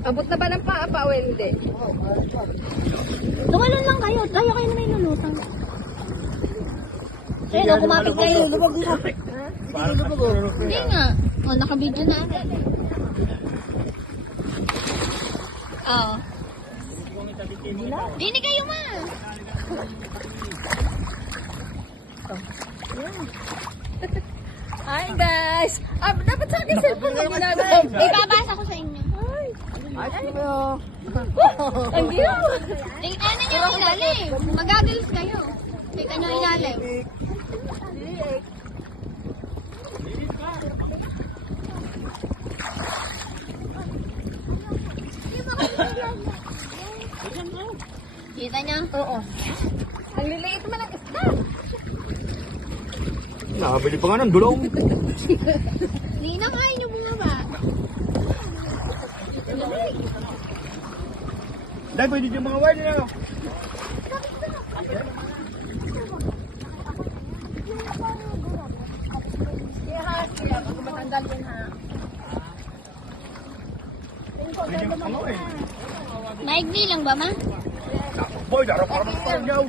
Abot na ba ng paa pa o hindi? Tumalon lang kayo. Tayo kayo na may lulutang. Ayun, kumapit kayo. Lubog mo. Hindi nga. O, nakabidyo na. Oo. Hindi kayo ma. Hi guys! Dapat sa akin cellphone mo ginagawa. Ibabasa ko sa inyo. Ang ginaw. Ano nyo ang ilalim? Magagalis kayo. Tingnan nyo ang ilalim. Kita nyo? Oo. Ang liliit man ang isda. Nakabili pa nga ng dulong. Ninang ayaw nyo bumaba. Dahil pwede yung mga wine nila. Bago matanggal yan ha. Pwede yung ano eh. Maigli lang ba ma? Boy, daro para magpapagyaw.